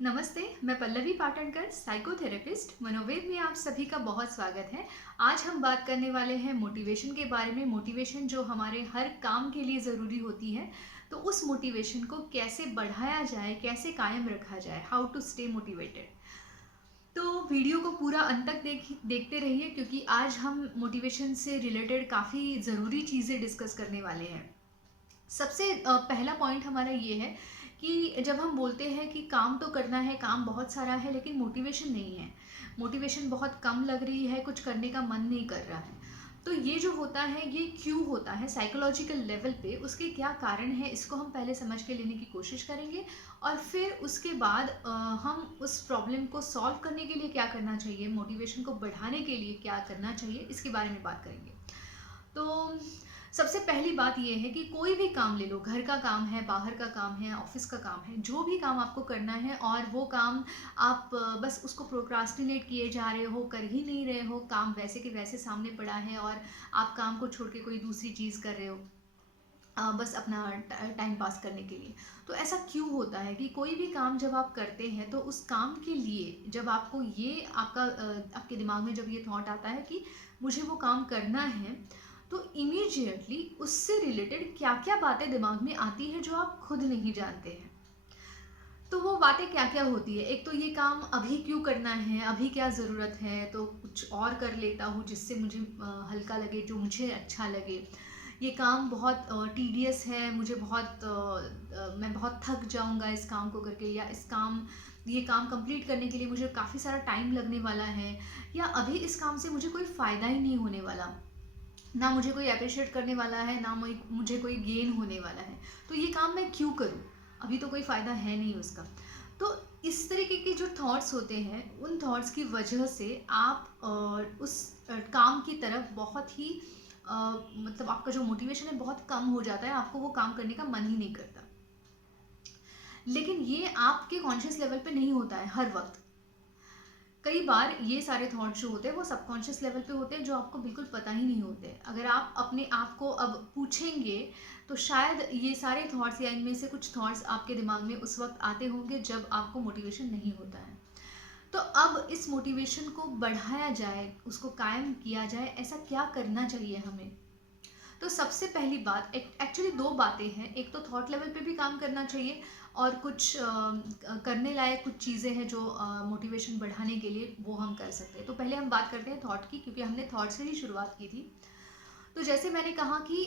नमस्ते, मैं पल्लवी पाटणकर, साइकोथेरेपिस्ट। मनोवेद में आप सभी का बहुत स्वागत है। आज हम बात करने वाले हैं मोटिवेशन के बारे में। मोटिवेशन जो हमारे हर काम के लिए ज़रूरी होती है, तो उस मोटिवेशन को कैसे बढ़ाया जाए, कैसे कायम रखा जाए, हाउ टू स्टे मोटिवेटेड। तो वीडियो को पूरा अंत तक देखते रहिए, क्योंकि आज हम मोटिवेशन से रिलेटेड काफ़ी ज़रूरी चीज़ें डिस्कस करने वाले हैं। सबसे पहला पॉइंट हमारा ये है कि जब हम बोलते हैं कि काम तो करना है, काम बहुत सारा है, लेकिन मोटिवेशन नहीं है, मोटिवेशन बहुत कम लग रही है, कुछ करने का मन नहीं कर रहा है, तो ये जो होता है ये क्यों होता है साइकोलॉजिकल लेवल पे, उसके क्या कारण है, इसको हम पहले समझ के लेने की कोशिश करेंगे। और फिर उसके बाद हम उस प्रॉब्लम को सॉल्व करने के लिए क्या करना चाहिए, मोटिवेशन को बढ़ाने के लिए क्या करना चाहिए, इसके बारे में बात करेंगे। तो सबसे पहली बात ये है कि कोई भी काम ले लो, घर का काम है, बाहर का काम है, ऑफिस का काम है, जो भी काम आपको करना है और वो काम आप बस उसको प्रोक्रास्टिनेट किए जा रहे हो, कर ही नहीं रहे हो, काम वैसे के वैसे सामने पड़ा है और आप काम को छोड़ के कोई दूसरी चीज़ कर रहे हो, बस अपना टाइम पास करने के लिए। तो ऐसा क्यों होता है कि कोई भी काम जब आप करते हैं तो उस काम के लिए जब आपको ये आपके दिमाग में जब ये थॉट आता है कि मुझे वो काम करना है, तो इमीडिएटली उससे रिलेटेड क्या क्या बातें दिमाग में आती है जो आप खुद नहीं जानते हैं। तो वो बातें क्या-क्या होती है? एक तो ये काम अभी क्यों करना है? अभी क्या ज़रूरत है? तो कुछ और कर लेता हूँ जिससे मुझे हल्का लगे, जो मुझे अच्छा लगे। ये काम बहुत टीडियस है, मुझे मैं बहुत थक जाऊँगा इस काम को करके, या ये काम कंप्लीट करने के लिए मुझे काफ़ी सारा टाइम लगने वाला है, या अभी इस काम से मुझे कोई फ़ायदा ही नहीं होने वाला। ना मुझे कोई एप्रिशिएट करने वाला है, ना मुझे कोई गेन होने वाला है। तो ये काम मैं क्यों करूँ? अभी तो कोई फ़ायदा है नहीं उसका। तो इस तरीके के जो थॉट्स होते हैं, उन थॉट्स की वजह से आप उस काम की तरफ बहुत ही मतलब आपका जो मोटिवेशन है बहुत कम हो जाता है, आपको वो काम करने का मन ही नहीं करता। लेकिन ये आपके कॉन्शियस लेवल पे नहीं होता है हर वक़्त। कई बार ये सारे थॉट्स जो होते हैं वो सबकॉन्शियस लेवल पे होते हैं, जो आपको बिल्कुल पता ही नहीं होते। अगर आप अपने आप को अब पूछेंगे तो शायद ये सारे थॉट्स या इनमें से कुछ थॉट्स आपके दिमाग में उस वक्त आते होंगे जब आपको मोटिवेशन नहीं होता है। तो अब इस मोटिवेशन को बढ़ाया जाए, उसको कायम किया जाए, ऐसा क्या करना चाहिए हमें? तो सबसे पहली बात, एक्चुअली दो बातें हैं। एक तो थॉट लेवल पे भी काम करना चाहिए, और कुछ करने लायक कुछ चीज़ें हैं जो मोटिवेशन बढ़ाने के लिए वो हम कर सकते हैं। तो पहले हम बात करते हैं थॉट की, क्योंकि हमने थॉट से ही शुरुआत की थी। तो जैसे मैंने कहा कि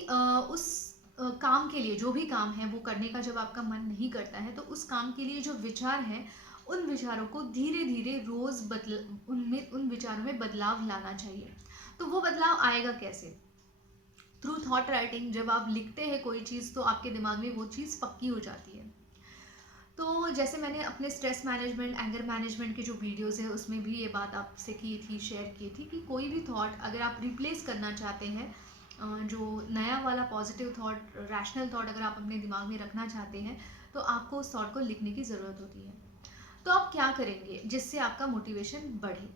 उस काम के लिए, जो भी काम है वो करने का जब आपका मन नहीं करता है, तो उस काम के लिए जो विचार हैं, उन विचारों को धीरे धीरे रोज़ बदल उनमें उन विचारों में बदलाव लाना चाहिए। तो वो बदलाव आएगा कैसे? Through thought writing. जब आप लिखते हैं कोई चीज़, तो आपके दिमाग में वो चीज़ पक्की हो जाती है। तो जैसे मैंने अपने स्ट्रेस मैनेजमेंट, एंगर मैनेजमेंट के जो वीडियोस है उसमें भी ये बात आपसे की थी, शेयर की थी, कि कोई भी थॉट अगर आप रिप्लेस करना चाहते हैं, जो नया वाला पॉजिटिव थॉट, रैशनल थॉट अगर आप अपने दिमाग में रखना चाहते हैं, तो आपको उस थॉट को लिखने की ज़रूरत होती है। तो आप क्या करेंगे जिससे आपका मोटिवेशन बढ़े?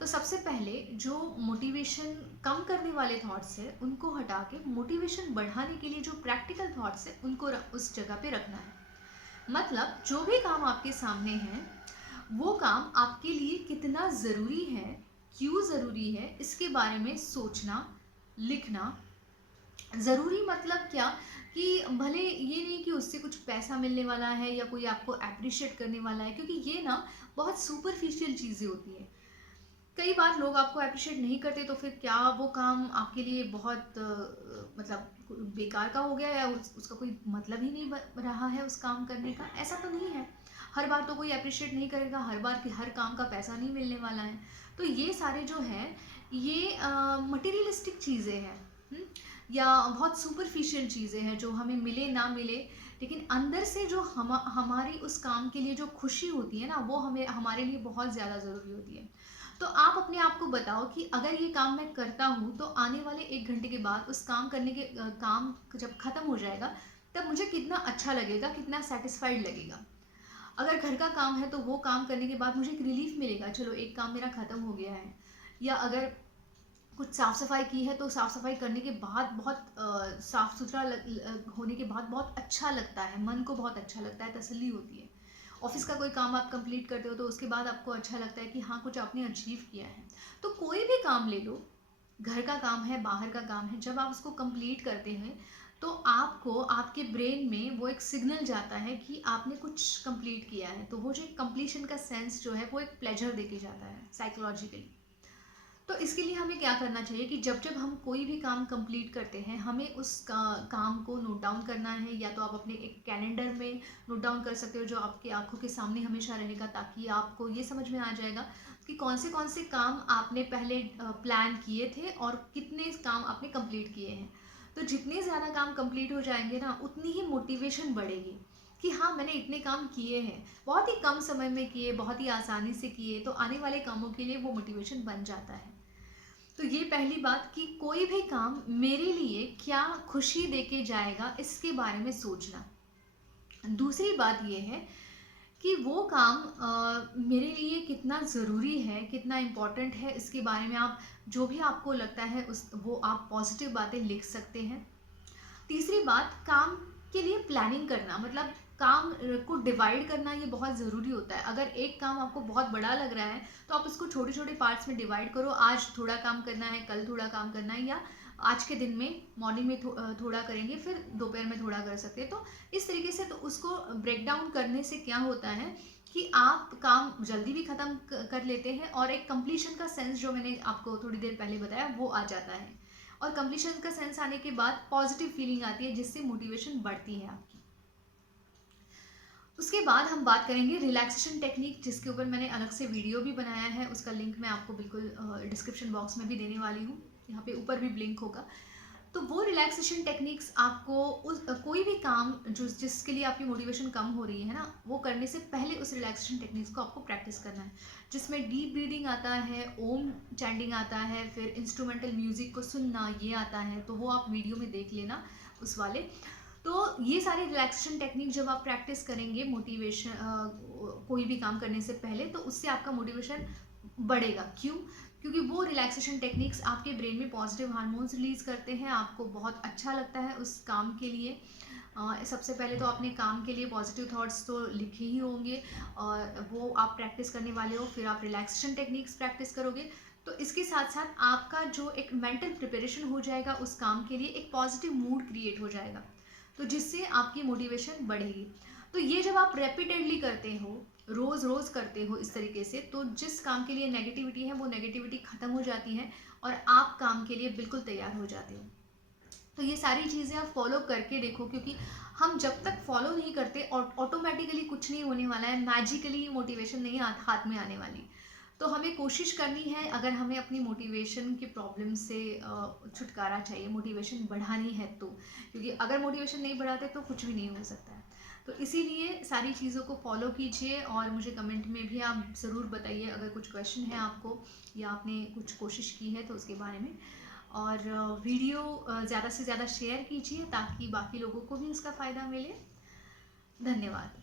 तो सबसे पहले जो मोटिवेशन कम करने वाले थॉट्स है उनको हटा के मोटिवेशन बढ़ाने के लिए जो प्रैक्टिकल थॉट्स है उनको उस जगह पे रखना है। मतलब जो भी काम आपके सामने है, वो काम आपके लिए कितना ज़रूरी है, क्यों ज़रूरी है, इसके बारे में सोचना, लिखना। ज़रूरी मतलब क्या, कि भले ये नहीं कि उससे कुछ पैसा मिलने वाला है या कोई आपको एप्रिशिएट करने वाला है, क्योंकि ये ना बहुत सुपरफिशियल चीज़ें होती है। कई बार लोग आपको एप्रिशिएट नहीं करते, तो फिर क्या वो काम आपके लिए बहुत मतलब बेकार का हो गया, या उसका कोई मतलब ही नहीं रहा है उस काम करने का? ऐसा तो नहीं है। हर बार तो कोई एप्रिशिएट नहीं करेगा, हर बार कि हर काम का पैसा नहीं मिलने वाला है। तो ये सारे जो है, ये मटेरियलिस्टिक चीज़ें हैं। या बहुत सुपरफिशियल चीज़ें हैं जो हमें मिले ना मिले, लेकिन अंदर से जो हमारी उस काम के लिए जो खुशी होती है ना, वो हमें हमारे लिए बहुत ज़्यादा ज़रूरी होती है। तो आप अपने आप को बताओ कि अगर ये काम मैं करता हूँ, तो आने वाले 1 घंटे के बाद उस काम जब ख़त्म हो जाएगा, तब मुझे कितना अच्छा लगेगा, कितना सैटिस्फाइड लगेगा। अगर घर का काम है, तो वो काम करने के बाद मुझे एक रिलीफ़ मिलेगा, चलो एक काम मेरा ख़त्म हो गया है। या अगर कुछ साफ-सफाई की है, तो साफ-सफाई करने के बाद बहुत साफ-सुथरा होने के बाद बहुत अच्छा लगता है, मन को बहुत अच्छा लगता है, तसल्ली होती है। ऑफिस का कोई काम आप कंप्लीट करते हो तो उसके बाद आपको अच्छा लगता है कि हाँ कुछ आपने अचीव किया है। तो कोई भी काम ले लो, घर का काम है, बाहर का काम है, जब आप उसको कंप्लीट करते हैं तो आपको आपके ब्रेन में वो एक सिग्नल जाता है कि आपने कुछ कंप्लीट किया है। तो वो जो कंप्लीशन का सेंस जो है वो एक प्लेजर देके जाता है साइकोलॉजिकली। तो इसके लिए हमें क्या करना चाहिए कि जब जब हम कोई भी काम कंप्लीट करते हैं हमें उस काम को नोट डाउन करना है, या तो आप अपने एक कैलेंडर में नोट डाउन कर सकते हो जो आपकी आंखों के सामने हमेशा रहेगा, ताकि आपको ये समझ में आ जाएगा कि कौन से काम आपने पहले प्लान किए थे और कितने काम आपने कंप्लीट किए हैं। तो जितने ज़्यादा काम कंप्लीट हो जाएंगे ना उतनी ही मोटिवेशन बढ़ेगी कि हाँ मैंने इतने काम किए हैं, बहुत ही कम समय में किए, बहुत ही आसानी से किए, तो आने वाले कामों के लिए वो मोटिवेशन बन जाता है। तो ये पहली बात कि कोई भी काम मेरे लिए क्या खुशी देके जाएगा इसके बारे में सोचना। दूसरी बात ये है कि वो काम मेरे लिए कितना ज़रूरी है, कितना इम्पोर्टेंट है, इसके बारे में आप जो भी आपको लगता है उस वो आप पॉजिटिव बातें लिख सकते हैं। तीसरी बात, काम के लिए प्लानिंग करना, मतलब काम को डिवाइड करना ये बहुत ज़रूरी होता है। अगर एक काम आपको बहुत बड़ा लग रहा है तो आप उसको छोटे छोटे पार्ट्स में डिवाइड करो। आज थोड़ा काम करना है, कल थोड़ा काम करना है, या आज के दिन में मॉर्निंग में थोड़ा करेंगे, फिर दोपहर में थोड़ा कर सकते हैं। तो इस तरीके से तो उसको ब्रेक डाउन करने से क्या होता है कि आप काम जल्दी भी ख़त्म कर लेते हैं और एक कंप्लीशन का सेंस जो मैंने आपको थोड़ी देर पहले बताया वो आ जाता है। और कंप्लीशन का सेंस आने के बाद पॉजिटिव फीलिंग आती है जिससे मोटिवेशन बढ़ती है आपकी। उसके बाद हम बात करेंगे रिलैक्सेशन टेक्निक, जिसके ऊपर मैंने अलग से वीडियो भी बनाया है। उसका लिंक मैं आपको बिल्कुल डिस्क्रिप्शन बॉक्स में भी देने वाली हूँ, यहाँ पे ऊपर भी लिंक होगा। तो वो रिलैक्सेशन टेक्निक्स आपको उस कोई भी काम जो जिसके लिए आपकी मोटिवेशन कम हो रही है ना, वो करने से पहले उस रिलैक्सेशन टेक्निक्स को आपको प्रैक्टिस करना है, जिसमें डीप ब्रीदिंग आता है, ओम चैंटिंग आता है, फिर इंस्ट्रूमेंटल म्यूजिक को सुनना ये आता है। तो वो आप वीडियो में देख लेना उस वाले। तो ये सारे रिलैक्सेशन टेक्निक जब आप प्रैक्टिस करेंगे मोटिवेशन कोई भी काम करने से पहले, तो उससे आपका मोटिवेशन बढ़ेगा। क्यों? क्योंकि वो रिलैक्सेशन टेक्निक्स आपके ब्रेन में पॉजिटिव हार्मोन्स रिलीज करते हैं, आपको बहुत अच्छा लगता है उस काम के लिए। सबसे पहले तो आपने काम के लिए पॉजिटिव थॉट्स तो लिखे ही होंगे और वो आप प्रैक्टिस करने वाले हो, फिर आप रिलैक्सेशन टेक्निक्स प्रैक्टिस करोगे। तो इसके साथ साथ आपका जो एक मेंटल प्रिपरेशन हो जाएगा उस काम के लिए, एक पॉजिटिव मूड क्रिएट हो जाएगा, तो जिससे आपकी मोटिवेशन बढ़ेगी। तो ये जब आप रेपिटेडली करते हो, रोज़ रोज़ करते हो इस तरीके से, तो जिस काम के लिए नेगेटिविटी है वो नेगेटिविटी ख़त्म हो जाती है और आप काम के लिए बिल्कुल तैयार हो जाते हो। तो ये सारी चीज़ें आप फॉलो करके देखो, क्योंकि हम जब तक फॉलो नहीं करते और ऑटोमेटिकली कुछ नहीं होने वाला है, मैजिकली मोटिवेशन नहीं हाथ में आने वाली। तो हमें कोशिश करनी है, अगर हमें अपनी मोटिवेशन की प्रॉब्लम से छुटकारा चाहिए, मोटिवेशन बढ़ानी है तो, क्योंकि अगर मोटिवेशन नहीं बढ़ाते तो कुछ भी नहीं हो सकता है। तो इसीलिए सारी चीज़ों को फॉलो कीजिए और मुझे कमेंट में भी आप ज़रूर बताइए अगर कुछ क्वेश्चन है आपको या आपने कुछ कोशिश की है तो उसके बारे में। और वीडियो ज़्यादा से ज़्यादा शेयर कीजिए ताकि बाकी लोगों को भी इसका फ़ायदा मिले। धन्यवाद।